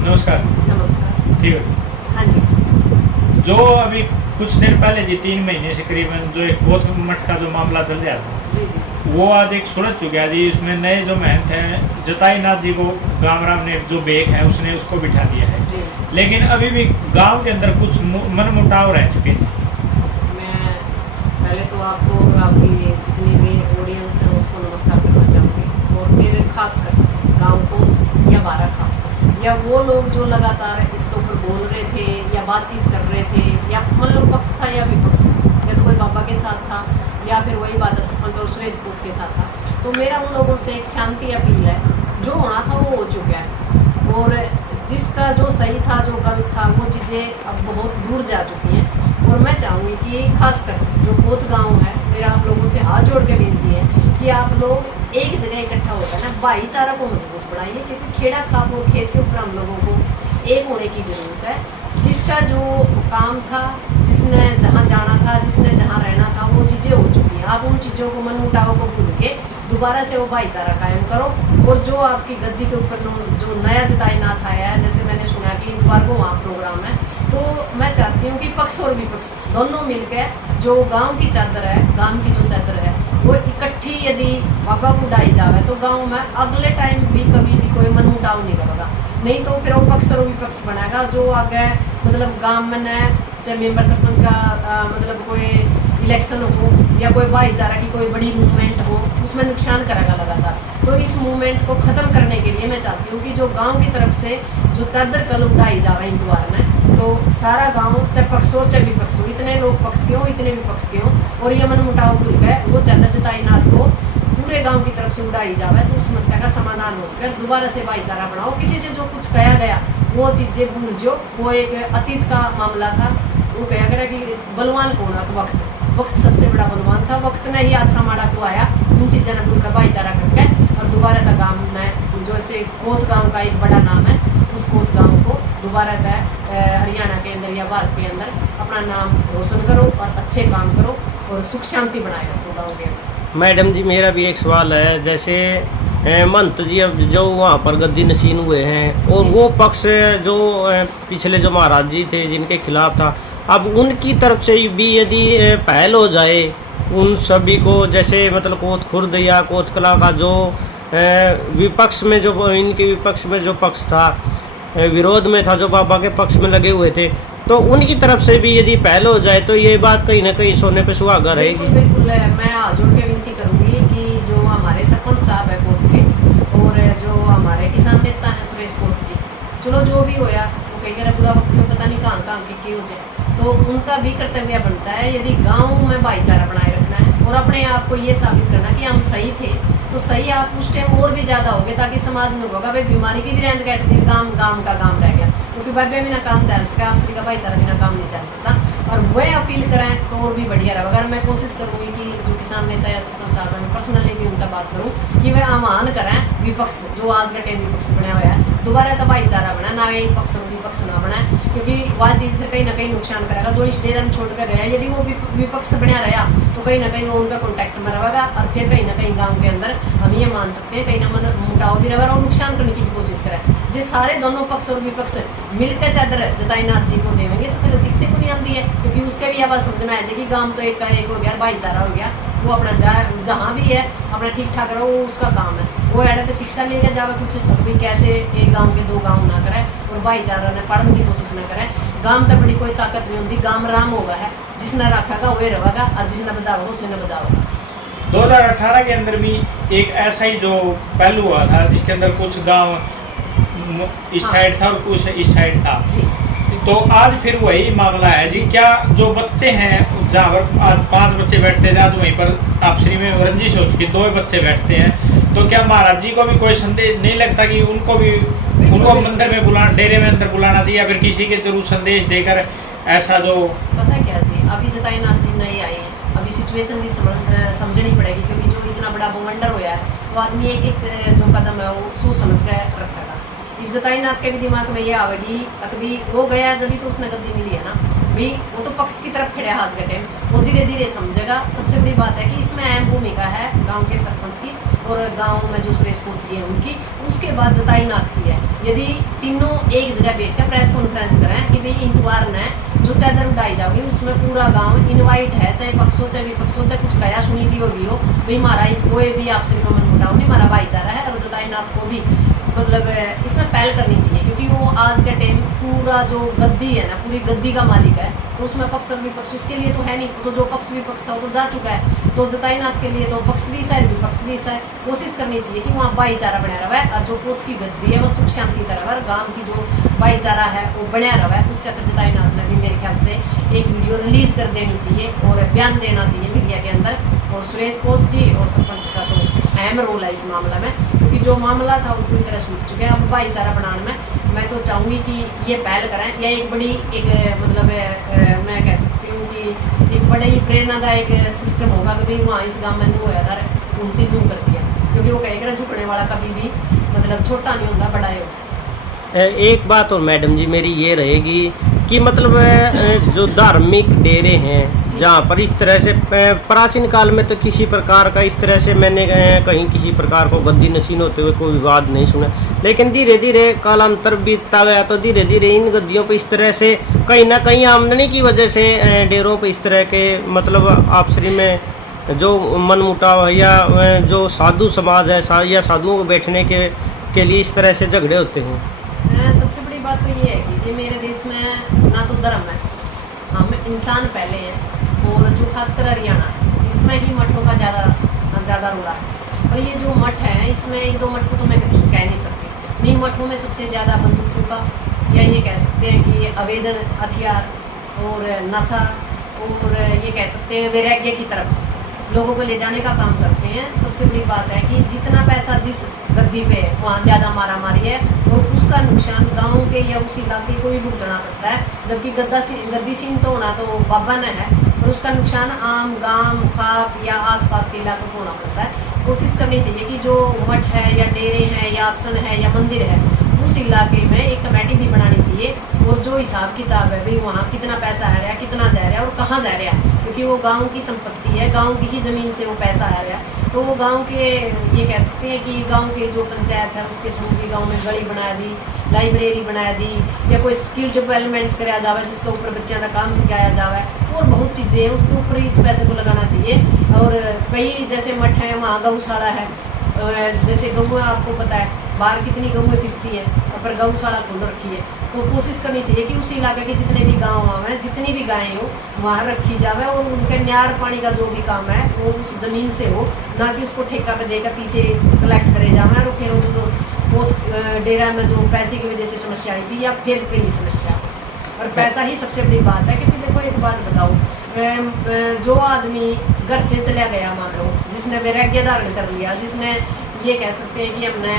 नमस्कार। नमस्कार। ठीक है। हाँ जी। जो अभी कुछ दिन पहले जी 3 महीने से करीबन जो एक गौतम मठ का जो मामला चल रहा था, जी जी। वो आज एक सुलझ चुका है जी। उसमें नए जो महंत हैं जताई नाथ जी को गांव राम ने जो बेग है उसने उसको बिठा दिया है जी। लेकिन अभी भी गांव के अंदर कुछ मन मुटाव रह चुके थे। मैं पहले तो आपको और आपकी जितनी भी ऑडियंस है उसको नमस्कार करना चाहूँगी, और मेरे खासकर गांव को या बाराखा या वो लोग जो लगातार इसके ऊपर बोल रहे थे या बातचीत कर रहे थे, या मतलब पक्ष था या विपक्ष था, या तो कोई बाबा के साथ था या फिर वही बात है सरपंच और सुरेश कोत के साथ था। तो मेरा उन लोगों से एक शांति अपील है, जो होना था वो हो चुका है, और जिसका जो सही था जो गलत था वो चीज़ें अब बहुत दूर जा चुकी हैं। और मैं चाहूँगी कि खासकर जो कोत गाँव है, मेरा आप लोगों से हाथ जोड़ के विनती है कि आप लोग एक जगह इकट्ठा होकर ना भाईचारा को मजबूत बनाइए, क्योंकि खेड़ा खाप और खेत के ऊपर हम लोगों को एक होने की ज़रूरत है। जिसका जो काम था, जिसने जहाँ जाना था, जिसने जहाँ रहना था, वो चीज़ें हो चुकी हैं। आप उन चीज़ों को मन मुटाव को भूल के दोबारा से वो भाईचारा कायम करो। और जो आपकी गद्दी के ऊपर जो नया जताई नाथ आया है, जैसे मैंने सुना कि इतवार को वहाँ प्रोग्राम है, तो मैं चाहती हूँ कि पक्ष और विपक्ष दोनों मिलकर जो गांव की चादर है, गांव की जो चादर है, वो इकट्ठी यदि बाबा को उड़ाई जाए तो गांव में अगले टाइम भी कभी भी कोई मन मुटाव नहीं होगा। नहीं तो फिर वो पक्ष और विपक्ष बनाएगा, जो आगे मतलब गांव में न चाहे मेंबर सरपंच का मतलब कोई इलेक्शन हो या कोई भाईचारा की कोई बड़ी मूवमेंट हो, उसमें नुकसान करेगा लगातार। तो इस मूवमेंट को ख़त्म करने के लिए मैं चाहती हूँ कि जो गांव की तरफ से जो चादर कल उठाई जाए इंतवार में, तो सारा गांव चाहे पक्ष हो चाहे विपक्ष हो, इतने लोग पक्ष के हो इतने विपक्ष के हो, और ये मन मुटाव भूल गए, वो चादर जताई नाथ को पूरे गांव की तरफ से उड़ाई जाए, तो उस समस्या का समाधान हो सके। दोबारा से भाईचारा बनाओ, किसी से जो कुछ कहा गया वो चीज़ें भूल जो, वो एक अतीत का मामला था। वो कहा गया कि बलवान कौन है, वक्त सबसे बड़ा बलवान था। वक्त ने ही अच्छा माड़ा को आया, उन चीज़ों ने भूल कर भाईचारा करके और दोबारा का गाँव में जो ऐसे कोत गाँव का एक बड़ा नाम है, उस कोत गाँव को दोबारा का हरियाणा के अंदर या भारत के अंदर अपना नाम रोशन करो और अच्छे काम करो और सुख शांति बनाए रखो गाँव के अंदर। मैडम जी, मेरा भी एक सवाल है। जैसे महंत जी अब जो वहाँ पर गद्दी नशीन हुए हैं, और वो पक्ष जो पिछले जो महाराज जी थे जिनके खिलाफ था, अब उनकी तरफ से भी यदि पहल हो जाए उन सभी को, जैसे मतलब कोत खुर्द या कोत कला का जो विपक्ष में जो इनके विपक्ष में जो पक्ष था, विरोध में था, जो बाबा के पक्ष में लगे हुए थे, तो उनकी तरफ से भी यदि पहल हो जाए तो ये बात कहीं ना कहीं सोने पे सुहागा रहेगी। बिल्कुल मैं हाथ जोड़ के विनती करूंगी कि जो हमारे सरपंच साहब है कोत के, और जो हमारे किसान नेता हैं सुरेश कोत जी, चलो जो भी होया वो कहीं कह पूरा वक्त में पता नहीं कहाँ कहाँ के हो जाए, तो उनका भी कर्तव्य बनता है यदि गाँव में भाईचारा बनाए रखना है और अपने आप को ये साबित करना कि हम सही थे, तो सही आप उस टाइम और भी ज़्यादा हो गए, ताकि समाज में होगा भाई बीमारी की भी रहने कहते थे, गाँव का काम रह गया, क्योंकि बाबे बिना काम चल सका, आप श्री का भाईचारा बिना काम नहीं चल सकता। और वह अपील करें तो और भी बढ़िया रहेगा। अगर मैं कोशिश करूँगी कि जो किसान नेता या सरपंच साहब है, मैं पर्सनली भी उनका बात करूँ कि वह आह्वान करें विपक्ष, जो आज का टाइम विपक्ष बना हुआ है, दोबारा तो भाईचारा बना, ना एक पक्ष और विपक्ष ना बनाए, क्योंकि वह चीज़ फिर कहीं ना कहीं नुकसान करेगा। जो इस डेरा में छोड़ कर गया, यदि वो विपक्ष बना रहा तो कहीं ना कहीं वो उनका कॉन्टैक्ट में रहेगा, और फिर कहीं ना कहीं गाँव के अंदर हम ये मान सकते हैं कहीं ना मन मुटाव भी रहेगा और नुकसान करने की भी कोशिश करें। जो सारे दोनों पक्ष और विपक्ष मिलकर चादर जताई नाथ जी को देंगे तो फिर दिखते को नहीं आती है, क्योंकि उसके भी आवाज़ समझ में आ जाएगी, गाँव तो एक का एक हो गया, भाईचारा हो गया, वो अपना जहाँ भी है अपना ठीक ठाक रहो, वो उसका काम है। वो ऐड तो शिक्षा लेकर जावे कुछ भी, कैसे एक गाँव के दो गाँव ना करे और भाईचारा ने पढ़ने की कोशिश ना करे। गाँव तो बड़ी कोई ताकत नहीं होती, गाँव राम होगा है, जिसने रखेगा वही रहेगा और जिसने बजावेगा उसी ने बजावेगा। 2018 के अंदर भी एक ऐसा ही जो पहलू हुआ था, जिसके अंदर कुछ गांव इस साइड था और कुछ इस साइड था, तो आज फिर वही मामला है जी। क्या जो बच्चे हैं, जहाँ पर आज 5 बच्चे बैठते हैं, आज वहीं पर आपसी में रंजिश हो चुकी, 2 बच्चे बैठते हैं, तो क्या महाराज जी को भी कोई संदेश नहीं लगता कि उनको मंदिर में बुलाना, डेरे में अंदर बुलाना चाहिए, या फिर किसी के जरूर संदेश देकर ऐसा जो पता है क्या जी, अभी जताई नाथ जी नए आए हैं, अभी सिचुएशन भी समझनी पड़ेगी, क्योंकि जो इतना बड़ा बवंडर होया है वो आदमी एक एक जो कदम है वो सोच समझ कर रखेगा। जताई नाथ के भी दिमाग में ये आवेगी, अभी वो गया जब तो उसने गद्दी मिली है ना, भाई वो तो पक्ष की तरफ खड़े आज के टाइम, वो धीरे धीरे समझेगा। सबसे बड़ी बात है कि इसमें अहम भूमिका है गांव के सरपंच की और गांव में जो सुरेश कोच जी है उनकी। उसके बाद जताई नाथ की है। यदि तीनों एक जगह बैठ कर प्रेस कॉन्फ्रेंस करें कि भाई इंतवार न जो चादर उड़ाई जाओगी उसमें पूरा गांव इनवाइट है, चाहे पक्ष हो चाहे विपक्ष हो, चाहे कुछ कया सुनी भी होगी हो, भाई हमारा कोई भी आपसे मन मुटाव नहीं, हमारा भाईचारा है। और जताई नाथ को भी मतलब इसमें पहल करनी चाहिए, क्योंकि वो आज के टाइम पूरा जो गद्दी है ना, पूरी गद्दी का मालिक है। तो उसमें पक्ष और विपक्ष उसके लिए तो है नहीं, तो जो पक्ष विपक्ष था वो तो जा चुका है। तो जताई नाथ के लिए तो पक्ष भी है विपक्ष भी है। कोशिश करनी चाहिए कि वहाँ भाईचारा बना रहा है और जो पोत की गद्दी है वो सुख शांति की तरह है, गाँव की जो भाईचारा है वो बना रहा है। उसके अंदर जताई नाथ ने भी मेरे ख्याल से एक वीडियो रिलीज कर देनी चाहिए और बयान देना चाहिए मीडिया के अंदर। और सुरेश कोच जी और सरपंच का तो अहम रोल है इस मामला में, क्योंकि जो मामला था वो पूरी तरह सूझ चुका है। अब भाईचारा बनाने में मैं तो चाहूँगी कि ये पहल करें। यह एक बड़ी एक मतलब मैं कह सकती हूँ कि एक बड़ा ही प्रेरणादायक सिस्टम होगा कि भाई वहाँ इस गाँव में नू होया था उनती नू कर दिया, क्योंकि वो कहेगा झुकने वाला कभी भी मतलब छोटा नहीं होता, बड़ा ही होता। एक बात और मैडम जी मेरी ये रहेगी कि मतलब जो धार्मिक डेरे हैं जहाँ पर इस तरह से प्राचीन काल में तो किसी प्रकार का इस तरह से मैंने कहीं किसी प्रकार को गद्दी नशीन होते हुए कोई विवाद नहीं सुना, लेकिन धीरे धीरे कालांतर बीतता गया तो धीरे धीरे इन गद्दियों पर इस तरह से कहीं ना कहीं आमदनी की वजह से डेरों पर इस तरह के मतलब आपसी में जो मनमुटाव है या जो साधु समाज है या साधुओं को बैठने के लिए इस तरह से झगड़े होते हैं। सबसे बड़ी बात तो ये है कि जी मेरे देश में ना तो धर्म है, हम इंसान पहले हैं। और जो खासकर हरियाणा है इसमें ही मठों का ज़्यादा रोड़ा है। और ये जो मठ है इसमें एक दो मठ को तो मैं कह नहीं सकती, इन मठों में सबसे ज़्यादा बंदूकों का या ये कह सकते हैं कि अवैध हथियार और नशा और ये कह सकते हैं वैराग्य की तरफ लोगों को ले जाने का काम करते हैं। सबसे बड़ी बात है कि जितना पैसा जिस गद्दी पे है वहाँ ज़्यादा मारामारी है और उसका नुकसान गाँव के या उस इलाके को ही भुगतना पड़ता है, जबकि गद्दी सिंह तो होना तो बाबा ने है और उसका नुकसान आम गांव खाप या आसपास के इलाकों को होना पड़ता है। कोशिश करनी चाहिए कि जो मठ है या डेरे हैं या आसन है या मंदिर है उस इलाके में एक कमेटी भी बनानी चाहिए और जो हिसाब किताब है भाई वहाँ कितना पैसा आ रहा है, कितना जा रहा है और कहाँ जा रहा है, क्योंकि वो गांव की संपत्ति है, गांव की ही ज़मीन से वो पैसा आ रहा है। तो वो गांव के ये कह सकते हैं कि गांव के जो पंचायत है उसके थ्रू भी गांव में गली बना दी, लाइब्रेरी बना दी या कोई स्किल डेवलपमेंट कराया जाए जिसके ऊपर बच्चों का काम सिखाया जाए और बहुत चीज़ें हैं उसके ऊपर इस पैसे को लगाना चाहिए। और कई जैसे मठ हैं वहाँ गौशाला है, जैसे गऊ आपको पता है बाहर कितनी गऊ फिरती है पर गौशाला खोल रखी है। तो कोशिश करनी चाहिए कि उस इलाके के जितने भी गाँव हैं जितनी भी गायें हो वहाँ रखी जाए और उनके न्यार पानी का जो भी काम है वो उस ज़मीन से हो, ना कि उसको ठेका पे देकर पीछे कलेक्ट करे जाए। और फिर वो जो बहुत डेरा में जो पैसे की वजह से समस्या आई थी या फिर कहीं समस्या और पैसा ही सबसे बड़ी बात है। क्योंकि देखो एक बात बताओ, जो आदमी घर से चला गया मान लो जिसने वैराग्य धारण कर लिया, जिसने ये कह सकते हैं कि हमने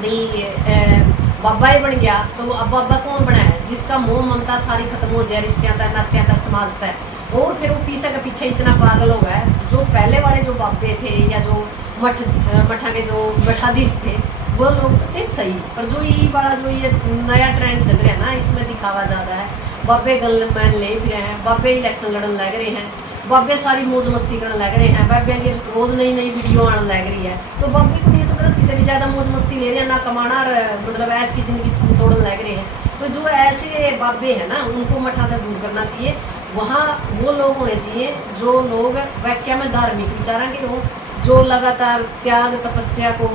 नहीं बाबा ही बन गया, तो अब बाबा कौन बना है जिसका मोह ममता सारी खत्म हो जाए, रिश्तियाँ तय नात्याँ तय समाज तय, और फिर वो पीछे के पीछे इतना पागल हो गया है। जो पहले वाले जो बाबे थे या जो मठा के जो मठाधीश थे वो लोग तो थे सही, पर जो ये बड़ा जो ये नया ट्रेंड चल रहा है ना इसमें दिखावा ज़्यादा है। बाबे गलमैन ले फिर हैं, बाबे इलेक्शन लड़न लग रहे हैं, बाबे सारी मौज मस्ती करने लग रहे हैं, बाबे की रोज़ नई नई वीडियो आने लग रही है। तो बाबे को नहीं तो गृहस्थी से भी ज़्यादा मौज मस्ती ले रहे हैं, ना कमाना मतलब ऐस की ज़िंदगी तोड़ने लग रहे हैं। तो जो ऐसे बाबे हैं ना उनको मठा तक दूर करना चाहिए। वहाँ वो लोग होने चाहिए जो लोग वाक्य में धार्मिक विचारा के हो, जो लगातार त्याग तपस्या को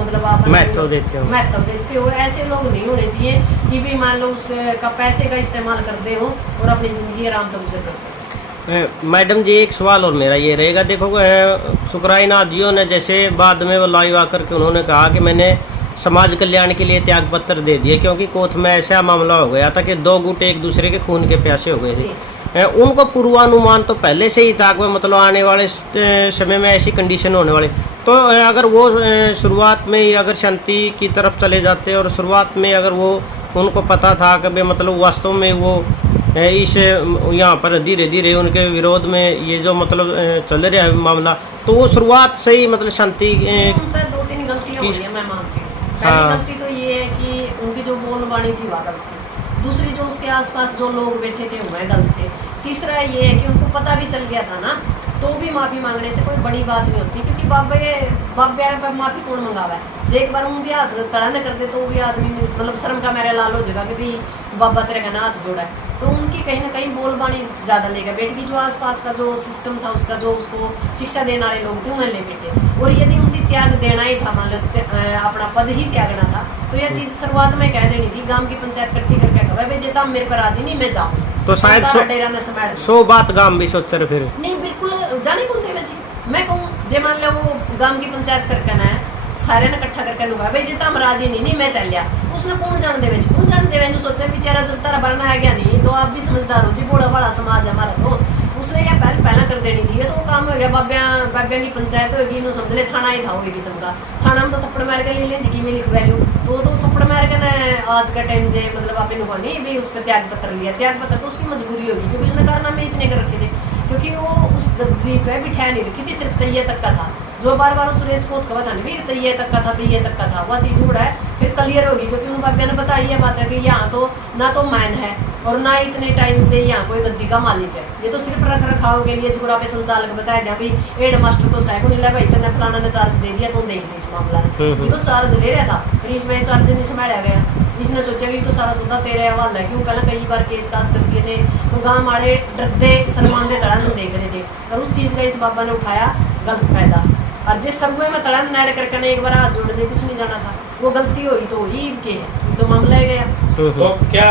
मतलब आप महत्व देते हो। ऐसे लोग नहीं होने चाहिए कि भी मान लो उसका पैसे का इस्तेमाल करते हो और अपनी ज़िंदगी आराम तक गुजर करते हो। मैडम जी एक सवाल और मेरा ये रहेगा, देखो सुकराई नाथ जियों ने जैसे बाद में वो लाइव आकर के उन्होंने कहा कि मैंने समाज कल्याण के लिए त्याग पत्र दे दिए, क्योंकि कोर्ट में ऐसा मामला हो गया था कि दो गुट एक दूसरे के खून के प्यासे हो गए थे। उनको पूर्वानुमान तो पहले से ही था कि मतलब आने वाले समय में ऐसी कंडीशन होने वाली, तो अगर वो शुरुआत में ही अगर शांति की तरफ चले जाते और शुरुआत में अगर वो उनको पता था कि मतलब वास्तव में वो इस यहाँ पर धीरे धीरे उनके विरोध में ये जो मतलब चल रहा है मामला, तो वो शुरुआत से ही मतलब शांति 2-3 गलतियाँ हुई है मैं मानती हूँ। पहली गलती तो ये है कि उनकी जो बोलबाणी थी वह गलत थी। दूसरी जो उसके आसपास जो लोग बैठे थे वह गलत थे। तीसरा ये है कि उनको पता भी चल गया था ना, तो भी माफ़ी मांगने से कोई बड़ी बात नहीं होती, क्योंकि बाबे पर माफ़ी कौन मंगावा है। जे एक बार उन भी हाथ तड़ा न कर दे तो भी आदमी मतलब शर्म का मेरा लाल हो जाएगा कि भाई बाबा तेरे का ना हाथ जोड़ा है। तो उनकी कहीं ना कहीं बोलबानी ज़्यादा लेगा, बैठ की जो आसपास का जो सिस्टम था उसका, जो उसको शिक्षा देने वाले लोग थे उन्हें ले बैठे। और यदि उनकी त्याग देना ही था, मान लो अपना पद ही त्यागना था, तो यह चीज़ शुरुआत में कह देनी थी, गांव की पंचायत इकट्ठी करके कहा भाई जेता मेरे पर राजी नहीं, मैं जाऊँ तो शायद डेरा में समाड़ 100 बात गांव भी सोच रहे फिर नहीं, बिल्कुल जाने कौन देवे जी। मैं कहूँ जे मान लो वो गांव की पंचायत करके ना है, सारे ने इकट्ठा करके लूंगा भाई जितना हम राजी नहीं मैं चल गया, उसने कौन जान देवे जी, कौन जान देवे। सोचा बेचारा जब तारा भरना आ गया नहीं, तो आप भी समझदार हो जी, बड़ा बड़ा समाज है हमारा, तो उसने यह पहला कर देनी थी। तो वो काम हो गया, बाबिया की पंचायत होगी, इन्हों समझ ले थाना ही था होगी किस्म का, थाना में तो थप्पड़ मार के ले लें जी में लिख वैल्यू, तो थप्पड़ मार के ना आज का टाइम जे मतलब आप इन्हों नहीं भाई उस पर त्याग पत्र लिया, त्याग पत्र तो उसकी मजबूरी होगी, क्योंकि उसने कारनामे इतने कर रखे थे, क्योंकि वो उस गद्दी पे बिठाया नहीं रखी थी, सिर्फ तैये तक का था। जो बार बार उस रेस को था नहीं भाई तैये तक का था, तैये तक का था, वह चीज़ उड़ा है फिर क्लियर होगी, क्योंकि उन बाबिया ने बताई ये बात है कि यहाँ तो ना तो मैन है और ना इतने टाइम से यहाँ कोई गद्दी का मालिक है, ये तो सिर्फ रख रखाव के लिए जो पे संचालक बताया गया भाई हेड मास्टर तो सैको नहीं भाई इतने फलाना ने चार्ज दे दिया, तुम देख ली इस मामला में, ये तो चार्ज ले रहा था, फिर इसमें चार्ज नहीं संभाला गया। इसने सोचा कि तो सारा सुधा तेरे हवाला है, क्यों पहले कई बार केस कास कर दिए थे, तो गाँव वाले डरते सलमान के तरह देख रहे थे, और उस चीज़ का इस बाबा ने उठाया गलत फायदा, और जिस सगुए में तड़न नेड़ करके एक बार हाथ जोड़ दे, कुछ नहीं जाना था, वो गलती हुई तो ही के है, तो मामला है गया। तो क्या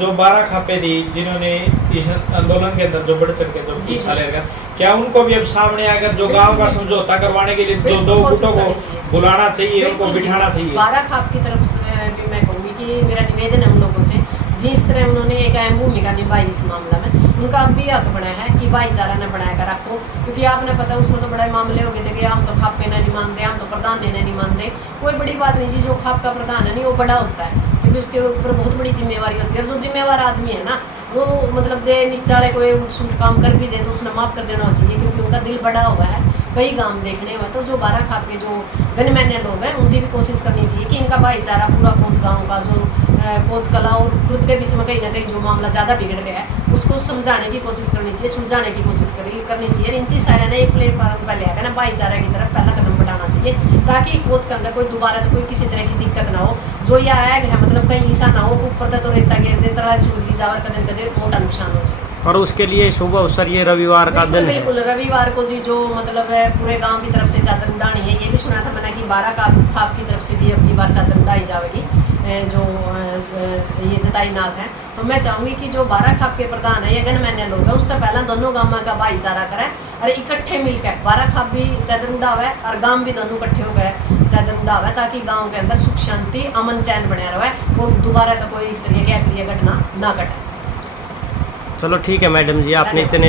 जो 12 खापे थी जिन्होंने इस आंदोलन के अंदर जो बढ़ चढ़ के जो हिस्सा ले रखा, क्या उनको भी अब सामने आकर जो गांव का समझौता करवाने के लिए दो गुटों को बुलाना चाहिए, उनको बिठाना चाहिए? 12 खाप की तरफ से भी मैं कहूँगी कि मेरा निवेदन है उन लोगों से, जिस तरह उन्होंने एक अहम भूमिका निभाई इस मामला में, उनका अब भी हक बना है कि भाईचारा ने बनाया कर रखो, क्योंकि आपने पता उसमें तो बड़े मामले हो गए थे कि हम तो खापे ने नहीं मानते, हम तो प्रधान ने नहीं मानते, कोई बड़ी बात नहीं जी, जो खाप का प्रधान है नहीं वो बड़ा होता है, क्योंकि उसके ऊपर बहुत बड़ी जिम्मेवारी होती है, और जो जिम्मेवार आदमी है ना वो मतलब जे निश्चाले कोई उल्ट काम कर भी दे तो उसने माफ़ कर देना चाहिए, क्योंकि उनका दिल बड़ा हुआ है, कई गांव देखने हुए। तो जो 12 खाप के जो गणमान्य लोग हैं उनकी भी कोशिश करनी चाहिए कि इनका भाईचारा पूरा कोत गाँव का जो कोत कला और खुद के बीच में कहीं ना कहीं जो मामला ज़्यादा बिगड़ गया है उसको समझाने की कोशिश करनी चाहिए, सुलझाने की कोशिश करनी चाहिए। इनती सारे ने एक प्लेटफॉर्म पर लिया ना भाईचारा की तरफ पहला कदम बढ़ाना चाहिए, ताकि कोत के अंदर कोई दोबारा तो कोई किसी तरह की दिक्कत ना हो, जो यह आग है मतलब कहीं ऐसा ना हो ऊपर तो रेता गिर दे तला सूरज जावर कदम कदे मोटा नुकसान हो जाए। और उसके लिए शुभ अवसर ये रविवार का दिन है। बिल्कुल रविवार को जी जो मतलब है पूरे गांव की तरफ से चादर उड़ानी है, ये भी सुना था मैंने कि 12 खाप की तरफ से भी अब की बार चादर उड़ाई जाएगी, जो ये जताई नाथ है। तो मैं चाहूँगी कि जो 12 खाप के प्रधान है या गणमान्य लोग हैं उसका पहला दोनों गाँव का भाईचारा करें और इकट्ठे मिलकर 12 खाप भी चादर उड़ावे और गाँव भी दोनों इकट्ठे हो गए चादर उड़ावे, ताकि गाँव के अंदर सुख शांति अमन चैन बने रहे और दोबारा तो कोई इस तरह की अप्रिय घटना ना घटे। चलो ठीक है मैडम जी, आपने इतने